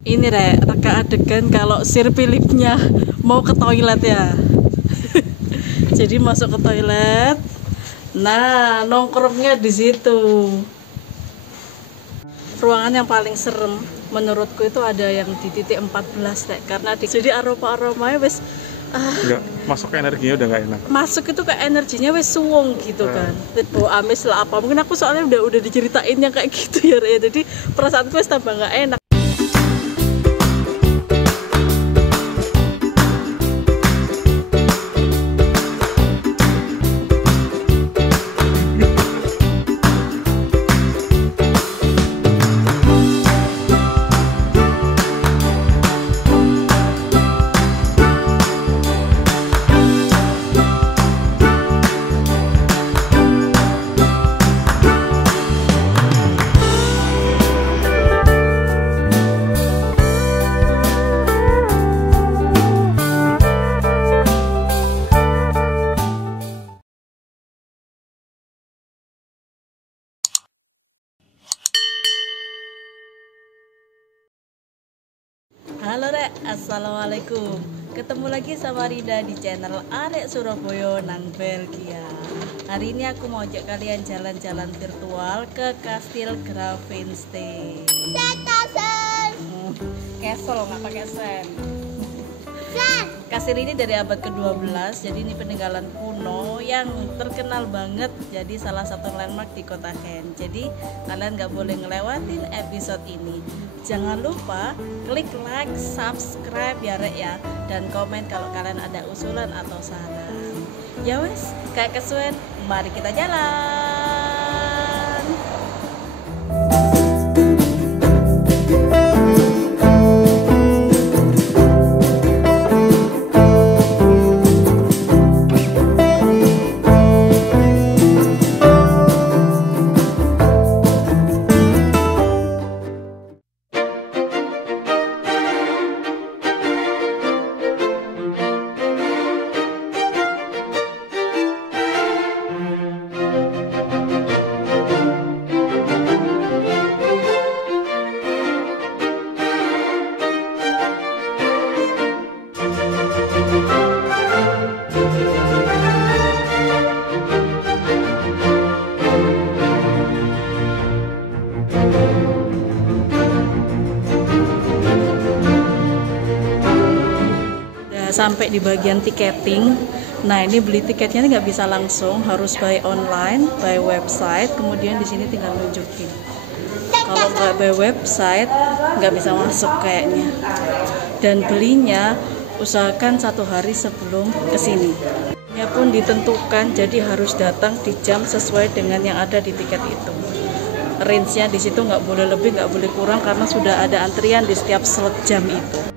Ini reka adegan kalau Sir Philipnya mau ke toilet ya. Jadi masuk ke toilet. Nah, nongkrongnya di situ. Ruangan yang paling serem menurutku itu ada yang di titik 14 karena jadi aromanya wes enggak masuk energinya udah nggak enak. Masuk itu kayak energinya wes suwung gitu kan. Bau amis lah apa. Mungkin aku soalnya udah diceritain yang kayak gitu ya. Jadi perasaanku wes tambah nggak enak. Halo Rek, Assalamualaikum. Ketemu lagi sama Rida di channel Arek Surabaya nang Belgia. Hari ini aku mau ajak kalian jalan-jalan virtual ke Kastil Gravenstein. Kesel nggak pakai sen. Kastil ini dari abad ke-12, jadi ini peninggalan kuno yang terkenal banget, jadi salah satu landmark di kota Caen. Jadi kalian nggak boleh ngelewatin episode ini. Jangan lupa klik like, subscribe ya Rek ya, dan komen kalau kalian ada usulan atau saran. Ya wes, kayak kesuwen, mari kita jalan. Sampai di bagian tiketing. Nah, ini beli tiketnya nggak bisa langsung, harus buy online, buy website. Kemudian di sini tinggal nunjukin. Kalau nggak buy website nggak bisa masuk kayaknya. Dan belinya usahakan 1 hari sebelum kesini. Ya pun ditentukan, jadi harus datang di jam sesuai dengan yang ada di tiket itu. Range-nya di situ nggak boleh lebih, nggak boleh kurang karena sudah ada antrian di setiap slot jam itu.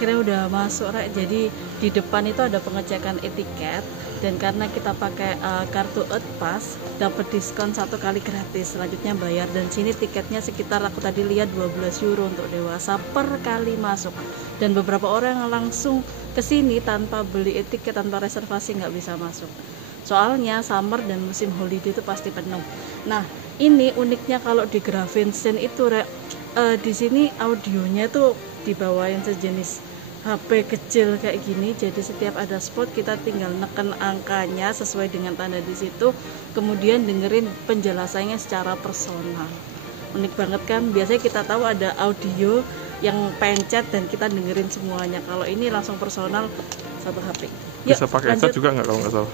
Akhirnya udah masuk Rek. Jadi di depan itu ada pengecekan etiket, dan karena kita pakai kartu Earthpass dapat diskon 1 kali gratis, selanjutnya bayar. Dan sini tiketnya sekitar aku tadi lihat 12 euro untuk dewasa per kali masuk, dan beberapa orang yang langsung ke sini tanpa beli etiket, tanpa reservasi nggak bisa masuk, soalnya summer dan musim holiday itu pasti penuh. Nah, ini uniknya kalau di Gravenstein itu Rek, di sini audionya tuh dibawain sejenis HP kecil kayak gini, jadi setiap ada spot kita tinggal neken angkanya sesuai dengan tanda di situ, kemudian dengerin penjelasannya secara personal. Unik banget kan? Biasanya kita tahu ada audio yang pencet dan kita dengerin semuanya. Kalau ini langsung personal, satu HP. Bisa pakai headset juga nggak kalau nggak salah?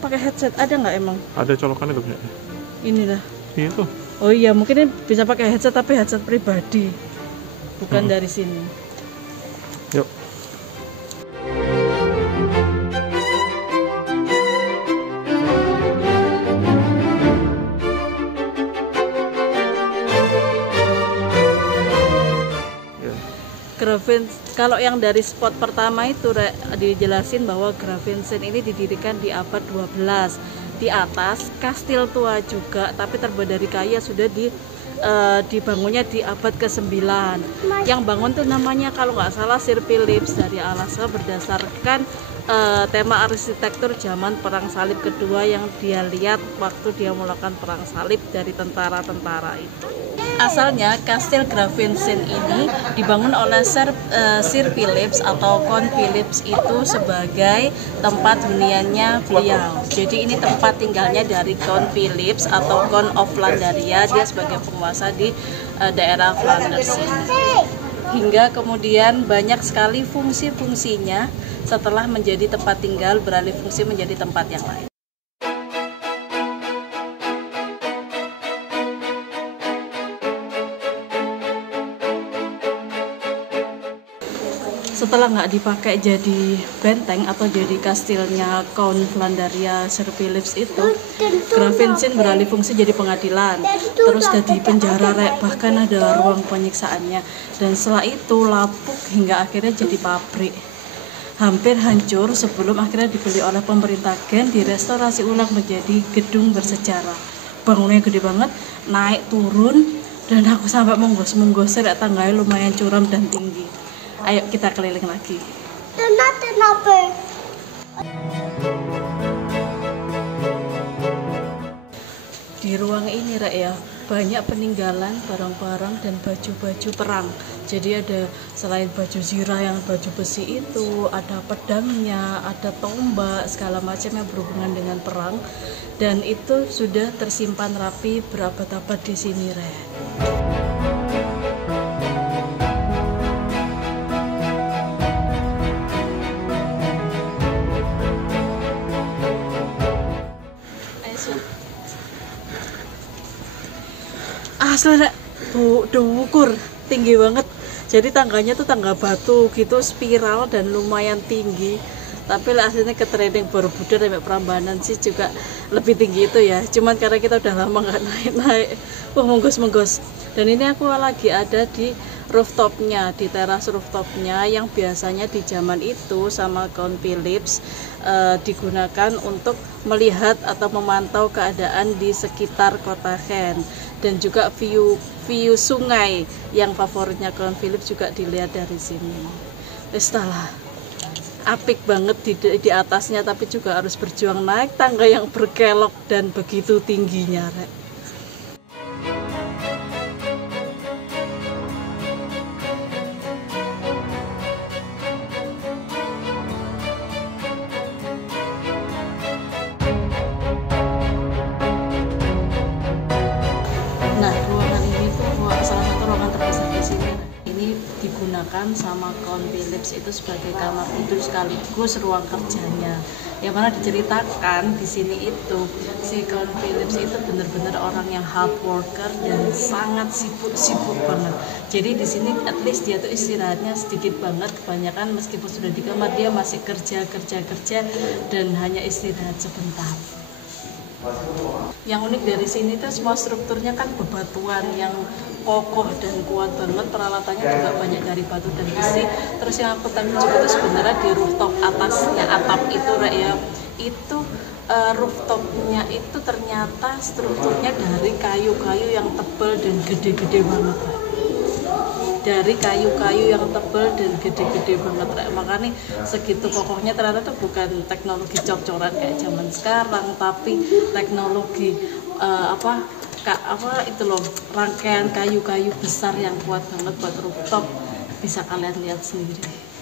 Pakai headset ada nggak emang? Ada colokan itu punya. Ini lah. Iya tuh. Oh iya, mungkin bisa pakai headset tapi headset pribadi, bukan dari sini. Yuk. Kalau yang dari spot pertama itu dijelasin bahwa Gravenstein ini didirikan di abad 12 di atas, kastil tua juga, tapi terbuat dari kayu, sudah dibangunnya di abad ke-9. Yang bangun tuh namanya kalau nggak salah Sir Philips dari Alaska, berdasarkan tema arsitektur zaman Perang Salib Kedua yang dia lihat waktu dia melakukan Perang Salib dari tentara-tentara itu. Asalnya kastil Grafenstein ini dibangun oleh Sir Philips atau Count Philips itu sebagai tempat huniannya beliau. Jadi ini tempat tinggalnya dari Count Philips atau Count of Flandaria, dia sebagai penguasa di daerah Flanders ini. Hingga kemudian banyak sekali fungsi-fungsinya setelah menjadi tempat tinggal beralih fungsi menjadi tempat yang lain. Setelah nggak dipakai jadi benteng atau jadi kastilnya Count Flandaria Sir Philips itu, Grafenstein beralih fungsi jadi pengadilan, terus jadi penjara rek, bahkan ada ruang penyiksaannya. Dan setelah itu lapuk hingga akhirnya jadi pabrik. Hampir hancur sebelum akhirnya dibeli oleh pemerintah Gen, direstorasi ulang menjadi gedung bersejarah. Bangunannya gede banget, naik turun, dan aku sampai menggosir tangganya lumayan curam dan tinggi. Ayo kita keliling lagi. Di ruang ini Rek ya, banyak peninggalan barang-barang dan baju-baju perang. Jadi ada selain baju zirah yang baju besi itu, ada pedangnya, ada tombak, segala macam yang berhubungan dengan perang. Dan itu sudah tersimpan rapi berabad-abad di sini Rek. Asli Rek, ukur tinggi banget. Jadi tangganya tuh tangga batu gitu, spiral dan lumayan tinggi. Tapi lah aslinya ke training Borobudur sampai Prambanan sih juga lebih tinggi itu ya. Cuman karena kita udah lama nggak naik-naik, menggos-menggos. Dan ini aku lagi ada di rooftopnya, di teras rooftopnya yang biasanya di zaman itu sama Count Philips digunakan untuk melihat atau memantau keadaan di sekitar kota Gen. Dan juga view sungai yang favoritnya Count Philips juga dilihat dari sini. Setelah apik banget di atasnya, tapi juga harus berjuang naik tangga yang berkelok dan begitu tingginya Rek. Nah, ruangan ini tuh salah satu ruangan terbesar di sini. Ini digunakan sama Count Philips itu sebagai kamar tidur sekaligus ruang kerjanya. Yang mana diceritakan di sini itu si Count Philips itu benar-benar orang yang hard worker dan sangat sibuk banget. Jadi di sini at least dia tuh istirahatnya sedikit banget. Kebanyakan meskipun sudah di kamar dia masih kerja dan hanya istirahat sebentar. Yang unik dari sini tuh semua strukturnya kan bebatuan yang kokoh dan kuat banget, peralatannya juga banyak dari batu dan besi. Terus yang aku tangkap juga tuh sebenarnya di rooftop atasnya atap itu Rek ya, itu rooftopnya itu ternyata strukturnya dari kayu-kayu yang tebal dan gede-gede banget Rek. Dari kayu-kayu yang tebal dan gede-gede banget Rek. Makanya segitu kokohnya, ternyata itu bukan teknologi cor-coran kayak zaman sekarang, tapi teknologi itu loh, rangkaian kayu-kayu besar yang kuat banget buat rooftop. Bisa kalian lihat sendiri.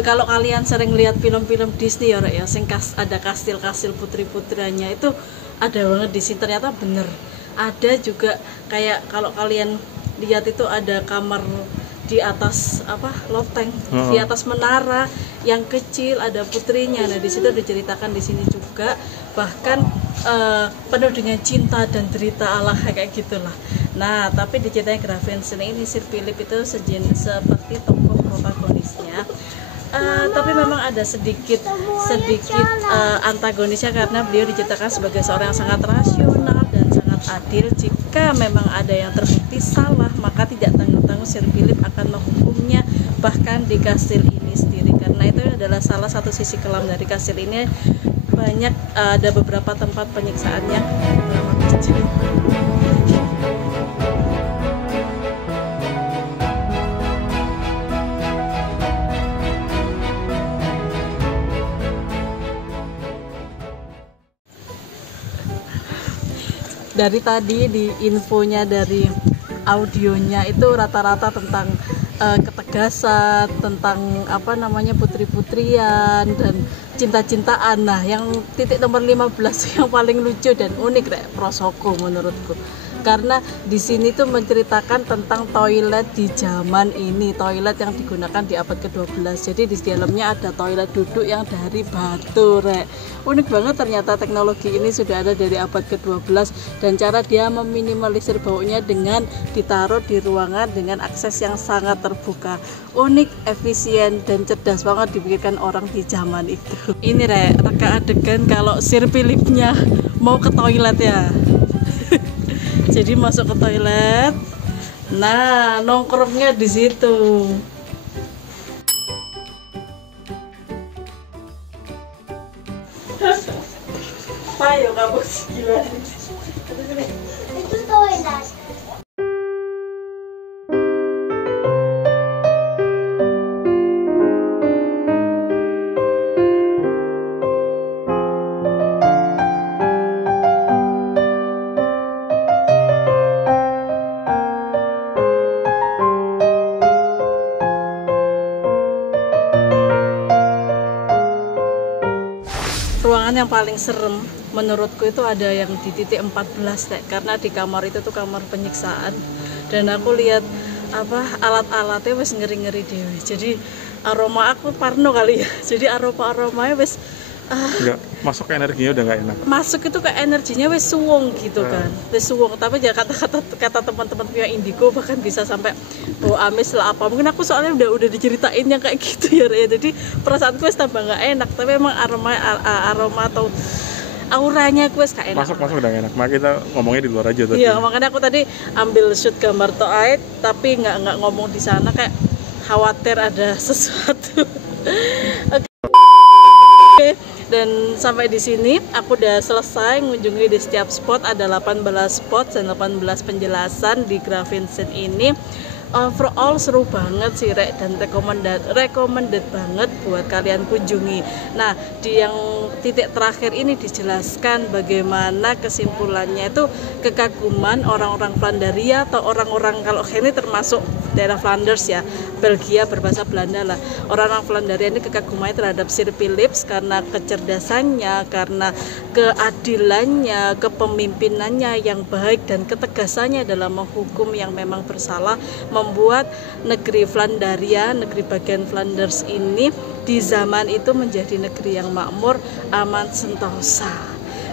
Kalau kalian sering lihat film-film Disney ya Rek ya, ada kastil-kastil putri-putrinya itu ada banget di sini. Ternyata bener ada juga, kayak kalau kalian lihat itu ada kamar di atas loteng, di atas menara yang kecil ada putrinya. Nah di situ diceritakan di sini juga, bahkan penuh dengan cinta dan derita Allah kayak gitulah. Nah tapi di ceritanya Grafenstein ini Sir Philip itu seperti tokoh protagonisnya. Tapi memang ada sedikit antagonisnya karena beliau diciptakan sebagai seorang yang sangat rasional dan sangat adil. Jika memang ada yang terbukti salah, maka tidak tanggung-tanggung Sir Philip akan menghukumnya, bahkan di kastil ini sendiri. Karena itu adalah salah satu sisi kelam dari kastil ini. Banyak ada beberapa tempat penyiksaan yang kecil. Dari tadi di infonya dari audionya itu rata-rata tentang ketegasan, tentang apa namanya putri-putrian dan cinta-cintaan. Nah, yang titik nomor 15 yang paling lucu dan unik Rek Prosoko menurutku. Karena di sini tuh menceritakan tentang toilet di zaman ini, toilet yang digunakan di abad ke-12. Jadi di dalamnya ada toilet duduk yang dari batu, Rek. Unik banget ternyata teknologi ini sudah ada dari abad ke-12 dan cara dia meminimalisir baunya dengan ditaruh di ruangan dengan akses yang sangat terbuka. Unik, efisien dan cerdas banget dipikirkan orang di zaman itu. Ini Rek, reka adegan kalau Sir Philipnya mau ke toilet ya. Jadi masuk ke toilet, nah nongkrongnya di situ. Ayo kamu gimana? Itu toilet. Ruangan yang paling serem menurutku itu ada yang di titik 14 Nek. Karena di kamar itu tuh kamar penyiksaan dan aku lihat apa alat-alatnya wes ngeri-ngeri dewe. Jadi aroma aku parno kali ya. Jadi aromanya wes Enggak, masuk ke energinya udah nggak enak. masuk itu ke energinya wes suwung gitu kan, wes suwung. Tapi ya kata teman-teman punya Indigo bahkan bisa sampai bau amis lah apa. Mungkin aku soalnya udah diceritain yang kayak gitu ya, Re. Jadi perasaanku wes tambah nggak enak. Tapi emang aroma atau auranya gue gak enak. Masuk udah nggak enak. Maka kita ngomongnya di luar aja tadi. Iya, makanya aku tadi ambil shoot gambar toait tapi nggak ngomong di sana, kayak khawatir ada sesuatu. Oke. Dan sampai di sini aku udah selesai mengunjungi di setiap spot. Ada 18 spot dan 18 penjelasan di Graf Vincent ini. Overall seru banget sih Rek, dan recommended banget buat kalian kunjungi. Nah, di yang titik terakhir ini dijelaskan bagaimana kesimpulannya itu kekaguman orang-orang Flandaria atau orang-orang, kalau ini termasuk daerah Flanders ya, Belgia berbahasa Belanda lah. Orang-orang Flandaria ini kekagumannya terhadap Sir Philip karena kecerdasannya, karena keadilannya, kepemimpinannya yang baik dan ketegasannya dalam menghukum yang memang bersalah, membuat negeri Flandaria, negeri bagian Flanders ini di zaman itu menjadi negeri yang makmur, aman, sentosa.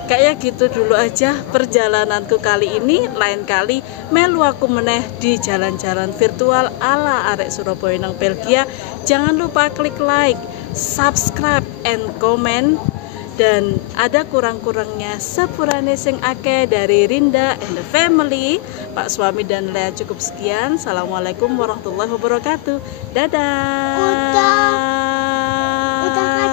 Kayak gitu dulu aja perjalananku kali ini. Lain kali melu aku meneh di jalan-jalan virtual ala arek Surabaya nang Belgia. Jangan lupa klik like, subscribe, and comment. Dan ada kurang-kurangnya sepurane sing akeh dari Rinda and the family. Pak suami dan Lea cukup sekian. Assalamualaikum warahmatullahi wabarakatuh. Dadah. Udah